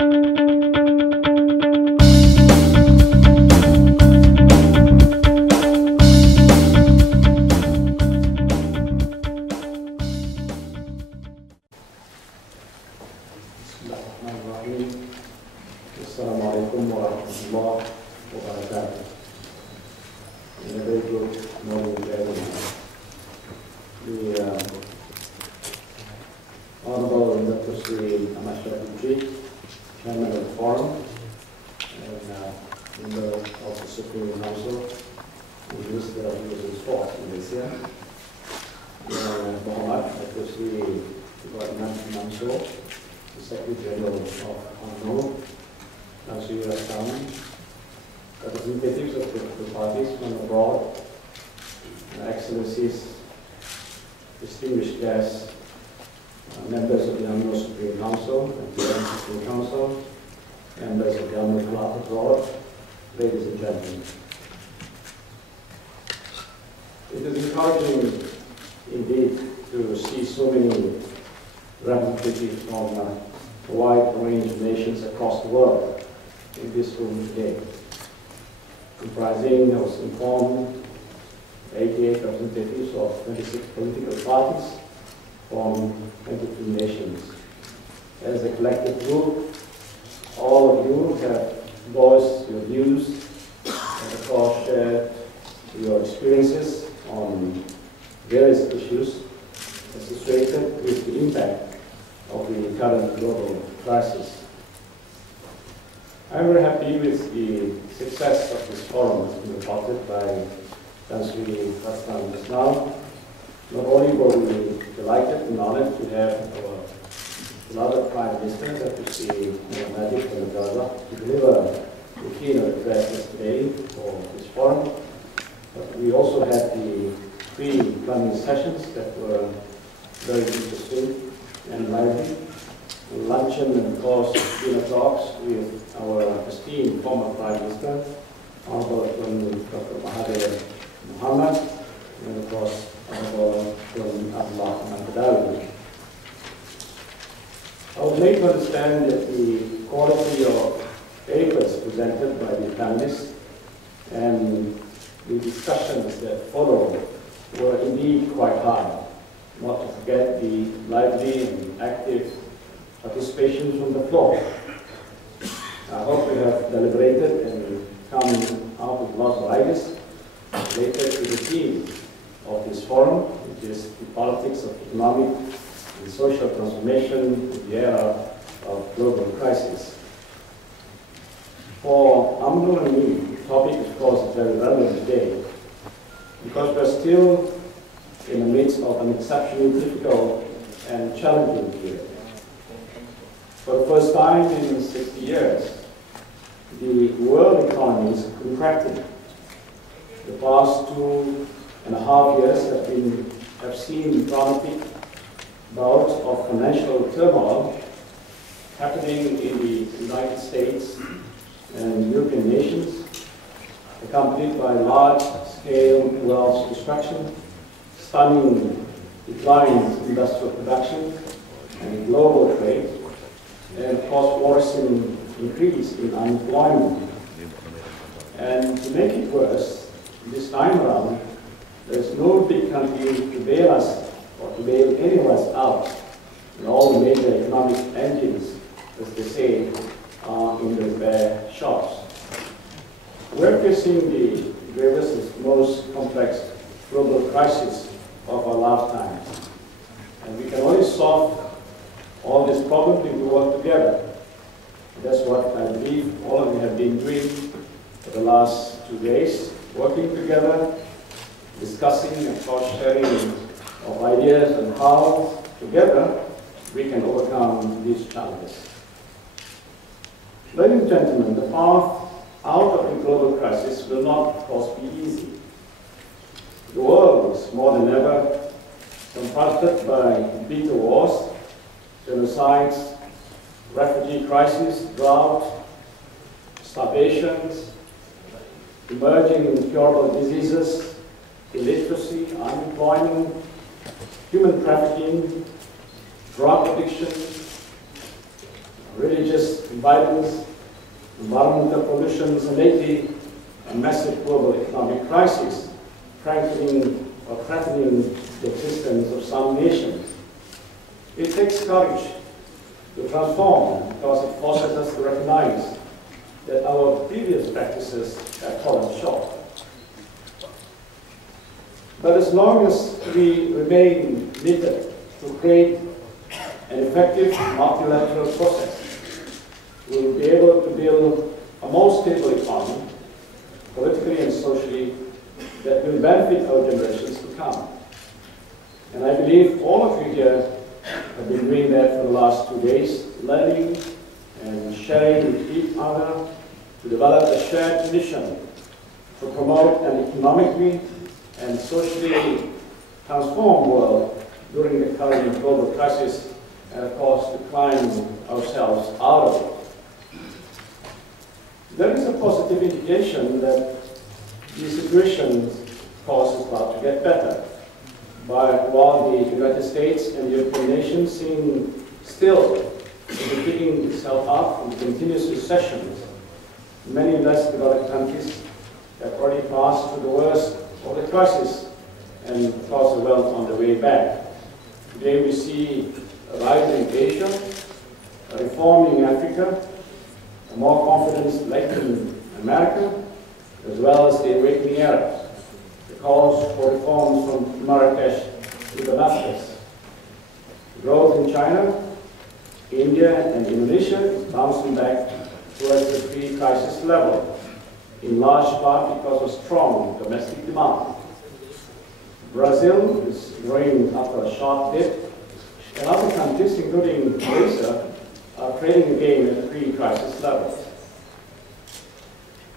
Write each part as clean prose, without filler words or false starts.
Assalamualaikum warahmatullahi wabarakatuh. In a very good morning to everyone. The Honorable Dr. Sri Amalkan, Chairman of the Forum, and member of the Supreme Council, and Minister of Youth and Sport in Malaysia, Muhammad Dr. Sri Manso, the Secretary General of UMNO, representatives of the parties from abroad, excellencies, distinguished guests, members of the UMNO Supreme Council and the UN Supreme Council, members of the UMNO Club abroad, ladies and gentlemen. It is encouraging indeed to see so many representatives from a wide range of nations across the world in this room today, comprising, I was informed, 88 representatives of 26 political parties from 22 nations. As a collective group, all of you have voiced your views and of course shared your experiences on various issues associated with the impact of the current global crisis. I'm very happy with the success of this forum that's been reported by Chancellor Rastan just now. Not only were we delighted and honored to have our beloved Prime Minister, Dr. Sri Muhyiddin, to deliver the keynote address yesterday for this forum, but we also had the three planning sessions that were very interesting and lively. Luncheon and of course dinner talks with our esteemed former Prime Minister, Honorable Dr. Mahathir Mohamad, and of course Honorable Amalkan. I was made to understand that the quality of papers presented by the panelists and the discussions that followed were indeed quite high, not to forget the lively and active participation from the floor. I hope we have deliberated and come out with lots of ideas related to the theme of this forum, which is the politics of economic and social transformation in the era of global crisis. For UMNO and me, the topic, of course, is very relevant today because we're still in the midst of an exceptionally difficult and challenging period. For the first time in 60 years, the world economy is contracting. The past 2.5 years have seen dramatic bouts of financial turmoil happening in the United States and European nations, accompanied by large-scale wealth destruction, stunning declines in industrial production and global trade, and of course worrisome increase in unemployment. And to make it worse, this time around, there's no big country to bail us or to bail any of us out. And all the major economic engines, as they say, are in the repair shops. We're facing the gravest and most complex global crisis of our lifetime. And we can only solve all these problems if we work together. And that's what I believe all of you have been doing for the last 2 days, working together, discussing and sharing of ideas on how together we can overcome these challenges. Ladies and gentlemen, the path out of the global crisis will not, of course, be easy. The world is more than ever confronted by bitter wars, genocides, refugee crises, drought, starvations, emerging incurable diseases, illiteracy, unemployment, human trafficking, drug addiction, religious violence, environmental pollution, and lately a massive global economic crisis, threatening the existence of some nations. It takes courage to transform because it forces us to recognize that our previous practices have fallen short. But as long as we remain committed to create an effective multilateral process, we will be able to build a more stable economy, politically and socially, that will benefit our generations to come. And I believe all of you here have been doing that for the last 2 days, learning and sharing with each other to develop a shared mission to promote an economically and socially transformed world during the current global crisis, and of course to climb ourselves out of it. There is a positive indication that the situation, of course, is about to get better. But while the United States and the European nations seem still to be picking itself up from continuous recessions, many less developed countries have already passed through the worst of the crisis and of course are well on the way back. Today we see a rise in Asia, a reforming Africa, a more confident Latin America, as well as the awakening Arabs. The calls for reforms from Marrakesh to Damascus. Growth in China, India and Indonesia is bouncing back towards the pre-crisis level, in large part because of strong domestic demand. Brazil is growing after a short dip, and other countries, including Malaysia, are trading again at the pre-crisis level.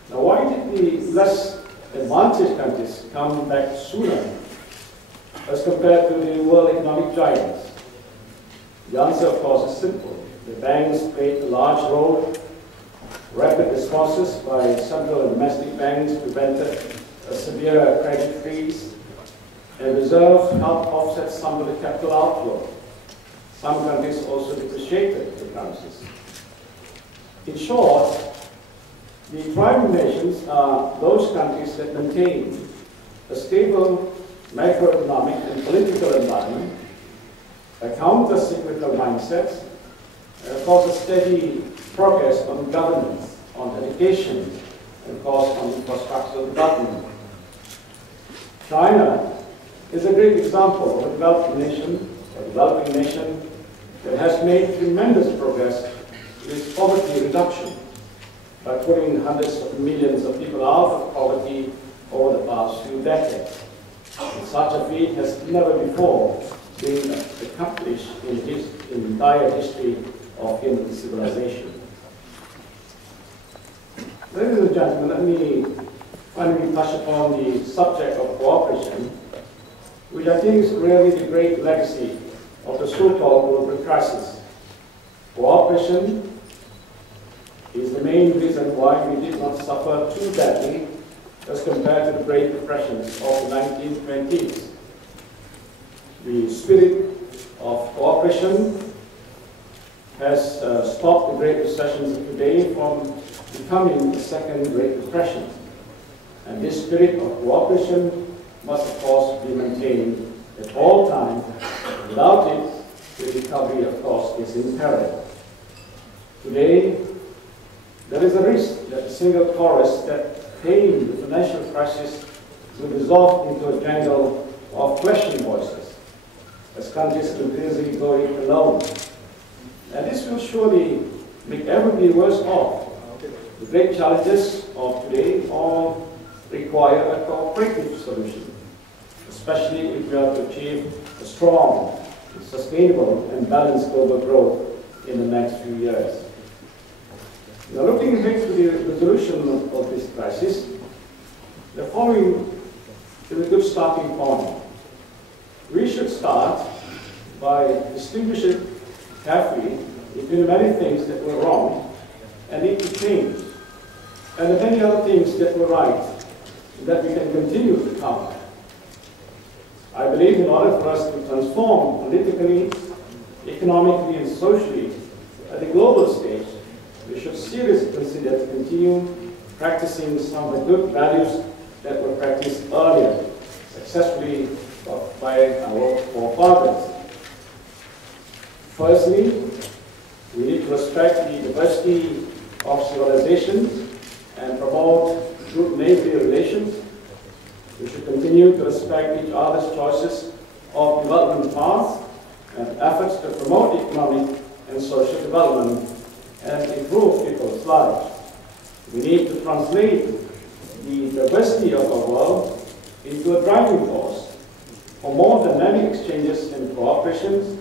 Now, why did the less advantaged countries come back sooner as compared to the world economic giants? The answer, of course, is simple. The banks played a large role. Rapid responses by central and domestic banks prevented a severe credit freeze, and reserves helped offset some of the capital outflow. Some countries also depreciated the currencies. In short, the thriving nations are those countries that maintain a stable macroeconomic and political environment, a counter-cyclical mindset, and of course a steady progress on governance, on education, and of course on infrastructural development. China is a great example of a developing nation that has made tremendous progress with poverty reduction by putting hundreds of millions of people out of poverty over the past few decades. And such a feat has never before been accomplished in the entire history of human civilization. Ladies and gentlemen, let me finally touch upon the subject of cooperation, which I think is really the great legacy of the so-called global crisis. Cooperation is the main reason why we did not suffer too badly as compared to the Great Depressions of the 1920s. The spirit of cooperation has stopped the Great Recessions of today from becoming the second Great Depression. And this spirit of cooperation must, of course, be maintained at all times. Without it, the recovery, of course, is imperative. Today, there is a risk that the single chorus that tamed the financial crisis will dissolve into a jangle of clashing voices as countries increasingly go it alone. And this will surely make everybody worse off. The great challenges of today all require a cooperative solution, especially if we are to achieve a strong, sustainable, and balanced global growth in the next few years. Now, looking ahead to the resolution of this crisis, the following is a good starting point. We should start by distinguishing carefully between the many things that were wrong and need to change, and the many other things that were right that we can continue to counter. I believe in order for us to transform politically, economically, and socially at the global stage, seriously consider to continue practicing some of the good values that were practiced earlier, successfully by our forefathers. Firstly, we need to respect the diversity of civilizations and promote good neighborly relations. We should continue to respect each other's choices of development paths and efforts to promote economic and social development and improve people's lives. We need to translate the diversity of our world into a driving force for more dynamic exchanges and cooperations,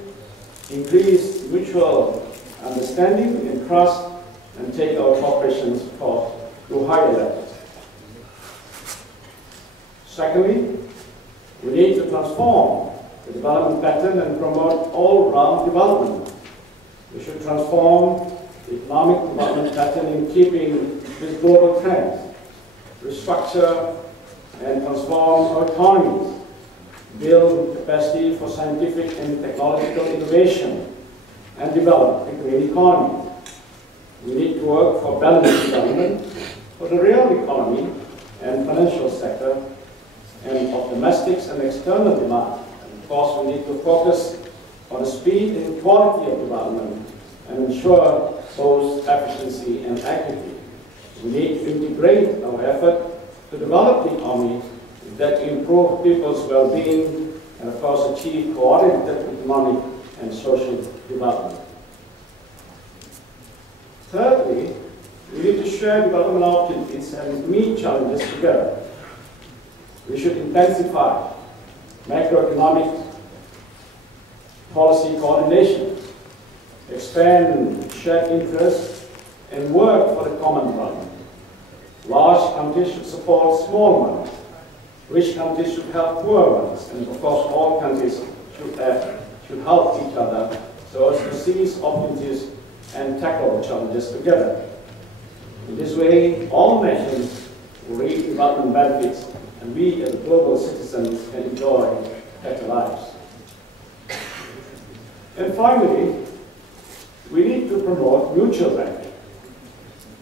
increase mutual understanding and trust, and take our cooperations to higher levels. Secondly, we need to transform the development pattern and promote all-round development. We should transform the economic development pattern in keeping with global trends, restructure and transform our economies, build capacity for scientific and technological innovation, and develop a green economy. We need to work for balanced development for the real economy and financial sector, and of domestic and external demand. And of course, we need to focus on the speed and quality of development and ensure both efficiency and equity. We need to integrate our effort to develop the economy that improve people's well-being and of course achieve coordinated economic and social development. Thirdly, we need to share development opportunities and meet challenges together. We should intensify macroeconomic policy coordination, expand shared interests, and work for the common development. Large countries should support small ones. Rich countries should help poor ones. And of course, all countries should help each other so as to seize opportunities and tackle challenges together. In this way, all nations will reap development benefits, and we as global citizens can enjoy better lives. And finally, we need to promote mutual benefit.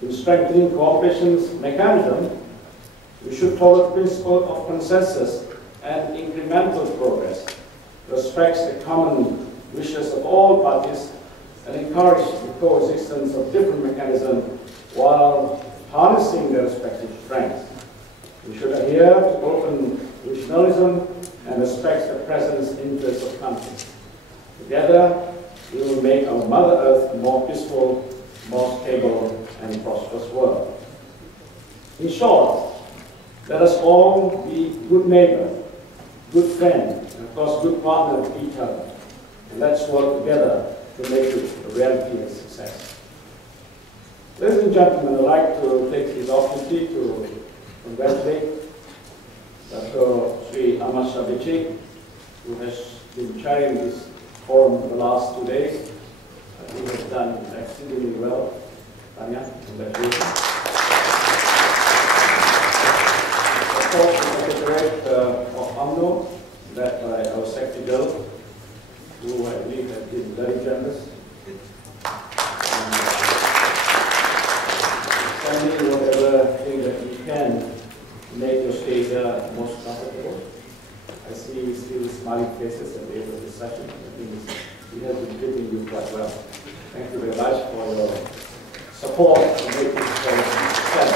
In strengthening cooperation's mechanism, we should follow the principle of consensus and incremental progress, respect the common wishes of all parties, and encourage the coexistence of different mechanisms while harnessing their respective strengths. We should adhere to open regionalism and respect the present interests of countries. Together, we will make our Mother Earth a more peaceful, more stable, and prosperous world. In short, let us all be good neighbor, good friend, and of course good partner to each other. And let's work together to make it a reality and success. Ladies and gentlemen, I'd like to take this opportunity to congratulate Dr. Sri Ahmad Shabici, who has been chairing this forum the last 2 days. He has done exceedingly well. Tanya, congratulations. Of course, the Secretariat of UMNO, led by our Secretary General, who I believe has been very generous. Sending whatever thing that you can to make your stay here most comfortable. I see still smiling faces at the end of this session. I think he has been treating you quite well. Thank you very much for your support to make this success.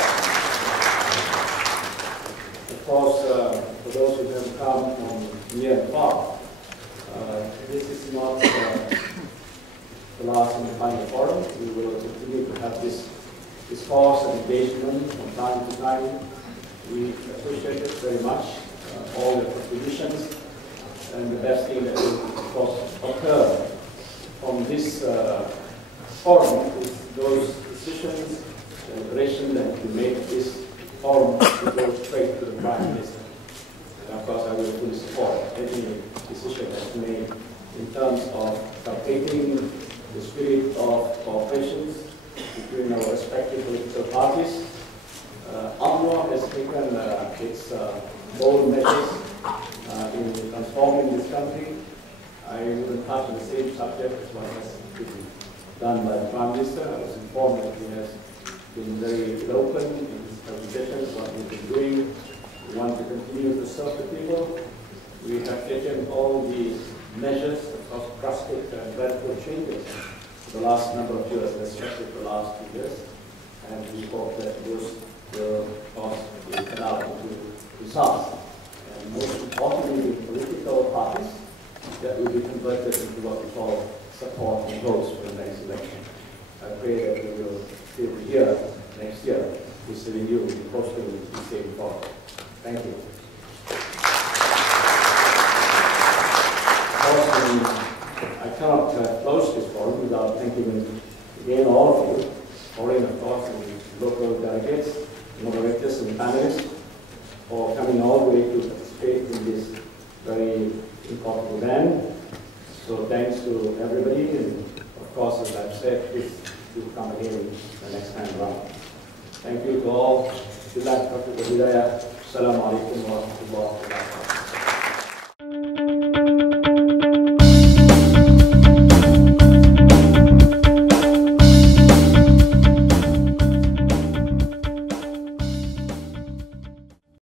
Of course, for those who have come from near and far, this is not the last and the final forum. We will continue to have this course and engagement from time to time. We appreciate it very much, all the contributions, and the best thing that will, of course, occur from this forum is those decisions, the deliberation that we make this forum to go straight to the Prime Minister. And of course, I will fully support any decision that's made in terms of cultivating the spirit of cooperation between our respective political parties. UMNO has taken its bold measures in transforming this country. I wouldn't touch on the same subject as what has been done by the Prime Minister. I was informed that he has been very open in his presentation, what we've been doing. We want to continue to serve the people. We have taken all the measures of drastic and radical changes for the last number of years, especially the last 2 years. And we hope that those will turn out into results. And most importantly, the political parties that will be converted into what we call support and votes for the next election. I pray that we will still be here next year, receiving you in hosting the same forum. Thank you. I cannot close this forum without thanking again all of you, foreign, of course, and local delegates, moderators, and panelists for coming all the way to participate in this very important event. So thanks to everybody, and of course, as I've said, please do come again the next time around. Thank you to all. Assalamualaikum warahmatullahi wabarakatuh.